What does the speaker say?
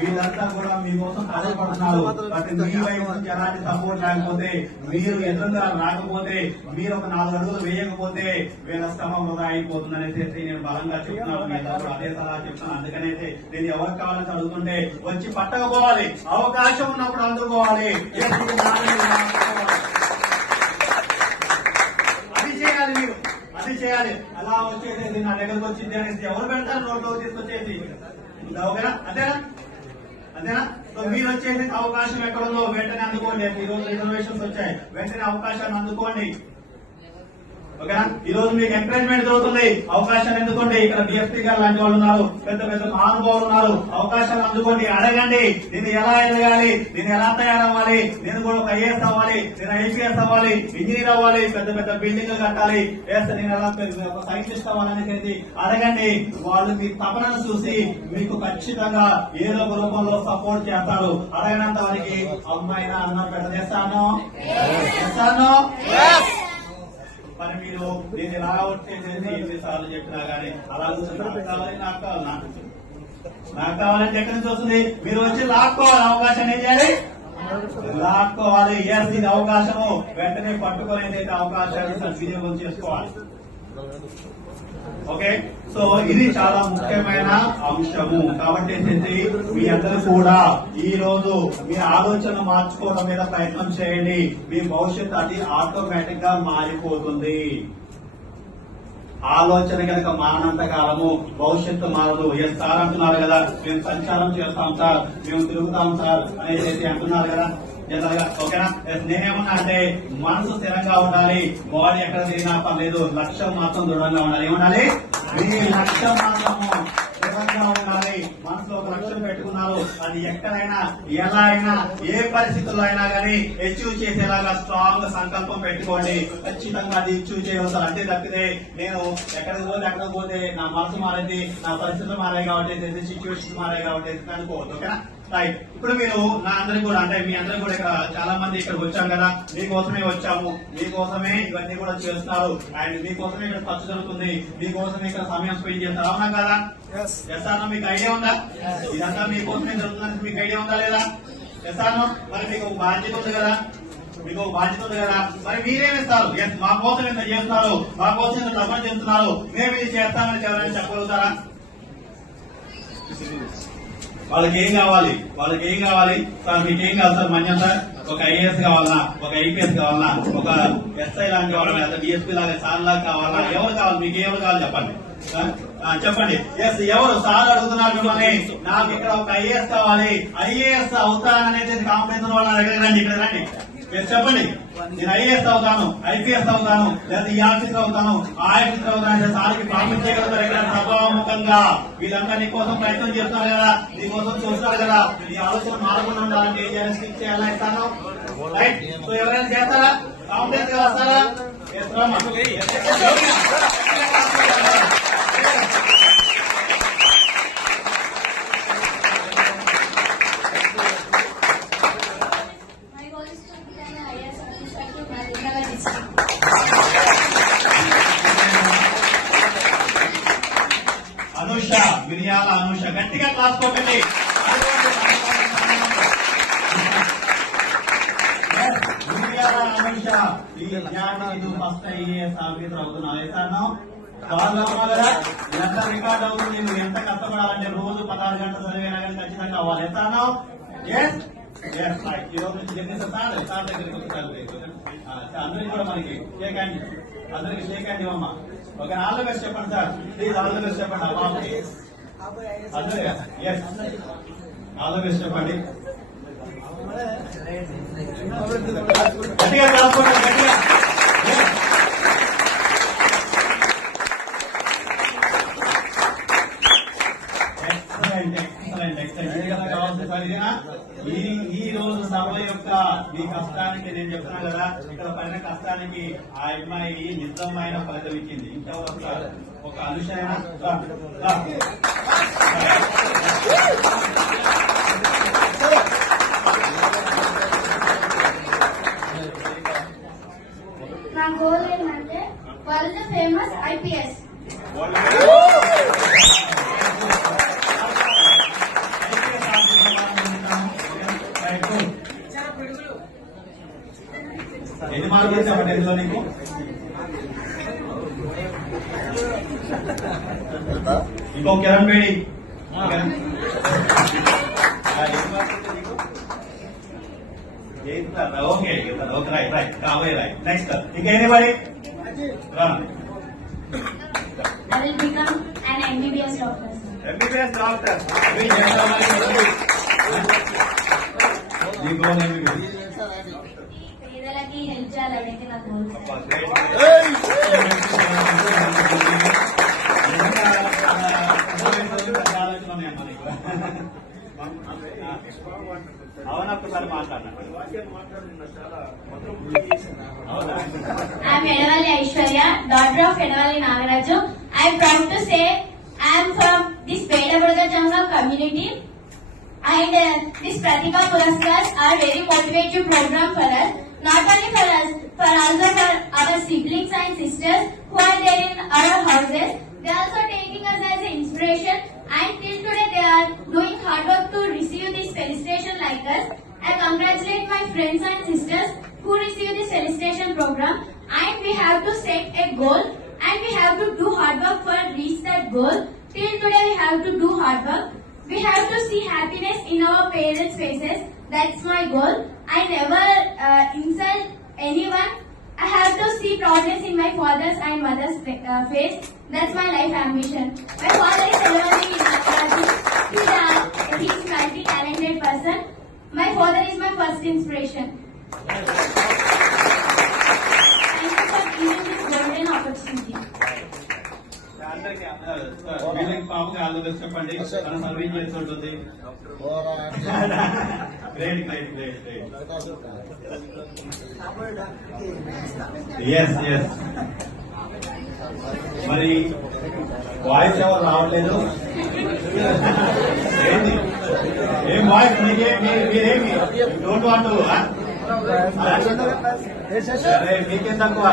వీళ్ళంతా కూడా మీకోసం కష్టపడుతున్నారు. బట్ మీ వైపు నుంచి ఎలాంటి సపోర్ట్ లేకపోతే, మీరు ఎదురుగా రాకపోతే, మీరు ఒక 4 అడుగులు వేయకపోతే వీళ్ళ శ్రమ వృధా అయిపోతుంది అనేసి నేను బలంగా చెప్తున్నాను. అదే సలహా చెప్తాను. అందుకనైతే నేను ఎవరికి కావాలని అడుగుతుంటే వచ్చి పట్టకపోవాలి, అవకాశం ఉన్నప్పుడు అందుకోవాలి. అది చేయాలి, మీరు అది చేయాలి. అలా వచ్చేసేది నా దగ్గరకు వచ్చింది అనేసి ఎవరు పెడతారు నోట్లో తీసుకొచ్చేసి, ఓకేనా? అంతేనా? అంతేనా? సో మీరు వచ్చేసి అవకాశం ఎక్కడుందో వెంటనే అందుకోండి. ఈ రోజు రిజర్వేషన్స్ వచ్చాయి, వెంటనే అవకాశాన్ని అందుకోండి. ఓకేనా? ఈ రోజు మీకు ఎంకరేజ్మెంట్ దొరుకుతుంది, అవకాశాలు ఎందుకోండి. ఇక్కడ డిఎస్పీ గారు లాంటి వాళ్ళు ఉన్నారు, పెద్ద పెద్ద మహానుభావులు ఉన్నారు. అవకాశాలు అందుకోండి, అడగండి. నేను ఎలా ఎదగాలి, నేను ఎలా తయారవ్వాలి, నేను కూడా ఒక ఐఏఎస్ అవ్వాలి, నేను ఐపీఎస్ అవ్వాలి, ఇంజనీర్ అవ్వాలి, పెద్ద పెద్ద బిల్డింగ్లు కట్టాలి, నేను ఎలా ఒక సైంటిస్ట్ అవ్వాలనేది అడగండి. వాళ్ళు మీ తపనను చూసి మీకు ఖచ్చితంగా ఏదో ఒక రూపంలో సపోర్ట్ చేస్తారు. అడగనంత వారికి అమ్మాయినా అన్నం పెట్టేస్తాను. మరి మీరు దీన్ని ఎలా వచ్చేసేసి ఎన్నిసార్లు చెప్పినా గానీ అలా నాకు కావాలి, నాకు కావాలంటే ఎక్కడి నుంచి వస్తుంది? మీరు వచ్చి లాక్కోవాలి. అవకాశాన్ని ఏం చేయాలి? లాక్కోవాలి. ఎస్, ఇది అవకాశము. వెంటనే పట్టుకొని ఏదైతే అవకాశాన్ని సద్వినియోగం చేసుకోవాలి. ఓకే, సో ఇది చాలా ముఖ్యమైన అంశము. కాబట్టి ఏంటంటే మీ అందరూ కూడా ఈ రోజు మీ ఆలోచన మార్చుకోవడం మీద ప్రయత్నం చేయండి. మీ భవిష్యత్తు అది ఆటోమేటిక్ గా మారిపోతుంది. ఆలోచన కనుక మారినంత కాలము భవిష్యత్తు మారదు. ఎస్ సార్ అంటున్నారు కదా, మేము సంచారం చేస్తాం సార్, మేము తిరుగుతాం సార్ అనేది అంటున్నారు కదా జనరల్గా. ఓకేనా? నేనేమన్నా అంటే మనసు స్థిరంగా ఉండాలి, బాడీ ఎక్కడ తిరిగినా పర్లేదు, లక్ష్యం మాత్రం దృఢంగా ఉండాలి. ఏముండాలి? మీ లక్ష్యం మాత్రము స్థిరంగా ఉండాలి. మనసులో ఒక లక్ష్యం పెట్టుకున్నారు, అది ఎక్కడైనా ఎలా అయినా ఏ పరిస్థితుల్లో అయినా కానీ అచీవ్ చేసేలాగా స్ట్రాంగ్ సంకల్పం పెట్టుకోండి. ఖచ్చితంగా అది అచీవ్ చేయగలుగుతారు. అంతే తప్పితే నేను ఎక్కడికి పోతే నా మనసు మారింది, నా పరిస్థితులు మారాయి కాబట్టి, సిచ్యువేషన్ మారాయి కాబట్టి అనుకోవద్దు. ఓకేనా? రైట్. ఇప్పుడు మీరు నా అందరికి కూడా అంటే మీ అందరికి కూడా ఇక్కడ చాలా మంది ఇక్కడికి వచ్చాం కదా, మీకోసమే వచ్చాము, మీకోసమే ఇవన్నీ కూడా చేస్తున్నారు, అండ్ మీకోసమే ఇక్కడ ఖర్చు జరుగుతుంది, మీకోసమే ఇక్కడ సమయం స్పెండ్ చేస్తారు. అవునా కదా? ఎస్ అన్న, మీకు ఐడియా ఉందా? ఇదంతా మీకోసమే జరుగుతుందని మీకు ఐడియా ఉందా లేదా? ఎస్ అన్న, మరి మీకు ఒక బాధ్యత ఉంది కదా, మీకు ఒక బాధ్యత ఉంది కదా, మరి మీరేమిస్తారు? ఎస్, మా కోసం ఇంత చేస్తున్నారు, మా కోసం ఇంత తప్పని చేస్తున్నారు, మేము ఇది చేస్తామని ఎవరైనా చెప్పగలుగుతారా? వాళ్ళకి ఏం కావాలి? వాళ్ళకి ఏం కావాలి సార్? మీకు ఏం కావాలి సార్? మన్యం సార్, ఒక ఐఏఎస్ కావాలన్నా, ఒక ఐపీఎస్ కావాలన్నా, ఒక ఎస్ఐ లాగా కావాలన్నా, లేదా డిఎస్పీ లాగా సార్ లాగా కావాలన్నా, ఎవరు కావాలి? మీకు ఎవరు కావాలి చెప్పండి, చెప్పండి. ఎస్, ఎవరు? సార్ అడుగుతున్నారు మిమ్మల్ని, నాకు ఇక్కడ ఒక ఐఏఎస్ కావాలి, ఐఏఎస్ అవుతాననేది కాంపిటీషన్ వాళ్ళ దగ్గర రండి, ఇక్కడ రండి. చెప్పండి, నేను ఐఏఎస్ అవుతాను, ఐపీఎస్ అవుతాను, లేదా ఈ ఆఫీసర్ అవుతాను, ఆ ఆఫీసర్ అవుతాను, సార్కి ప్రామిస్ చేయగలుగుతారు. ఇక్కడ సభాముఖంగా వీళ్ళంతా నీకోసం ప్రయత్నం చేస్తున్నారు కదా, నీకోసం చూస్తారు కదా, నీ ఆలోచన మారకుండా ఉండాలంటే ఏం చేయాలి? స్కిప్ చేయాలని ఇస్తాను. రైట్. సో ఎవరైనా చేస్తారా? కాంపిటెన్స్ గా వస్తారా? అనుష, మిరియాల అనుష, గట్టిగా క్లాస్ కొట్టండి. మిరియాల అనుష ఈ జ్ఞానం ఫస్ట్ ఐఏఎస్ ఆఫీసర్ అవుతున్నావు. వేసాను ఎంత రికార్డ్ అవుతుంది, నువ్వు ఎంత కష్టపడాలంటే రోజు 16 గంటలు చదివేనా కానీ ఖచ్చితంగా అవ్వాలి. వేసాను. ఈ రోజు నుంచి చెప్పేసారు సార్, సార్ దగ్గరికి వచ్చి అందరికి కూడా మనకి షేక్ హ్యాండ్, అందరికి షేక్ హ్యాండ్ ఇవ్వమ్మా. ఓకే, ఆల్ ద బెస్ట్ చెప్పండి sir, please all the best చెప్పండి. అందరూ ఎస్, ఆల్ ద బెస్ట్ చెప్పండి. గట్టిగా కలుపుకోండి, గట్టిగా. ఈ రోజు సభ యొక్క మీ కష్టానికి నేను చెప్తున్నా కదా, ఇక్కడ పడిన కష్టానికి ఆ అమ్మాయి నిజమైన ఫలితం ఇచ్చింది. ఇంకెవరు? ఒక అనుషైనా నా గోల్ ఏంటంటే వరల్డ్ ఫేమస్ ఐపీఎస్. మార్క్ వచ్చామంటే ఇందులో నీకు ఇంకో Kiran Bedi okay okay right right రాబోయే రైట్ నెక్స్ట్ ఇంకా anybody I will become an MBBS doctor. MBBS doctor నీకు పేదలకి హెల్ప్ చేయాలనేది నా గోల్. అవునా ఒకసారి మాట్లాడినా I am Edavalli Aishwarya, daughter of Edavalli Nagaraju. I am proud to say I am from this Pedaburaga Jangam community, and this Pratibha Puraskars are very motivative program for us. Not only for us, for also for our siblings and sisters who are there in our houses. They are also taking us as an inspiration, and till today they are doing hard work to receive this felicitation like us. I congratulate my friends and sisters who receive this felicitation program, and we have to set a goal and we have to do hard work for reach that goal. Till today we have to do hard work. We have to see happiness in our parents' faces. That's my goal. I never insult anyone. I have to see proudness in my father's and mother's face. That's my life ambition. My father is Edavalli Nagaraju. He's multi-talented person. My father is my first inspiration. Thank you for giving this golden opportunity. అందరికీ వీళ్ళకి పాపకి all the best చెప్పండి. మన service చేస్తుంటుంది. Great great great great. Yes yes. మరి voice ఎవరు రావట్లేదు? ఏంటి ఏం వాయిస్ మీరేమి డోంట్ వాంట్ సరే మీకేం తక్కువ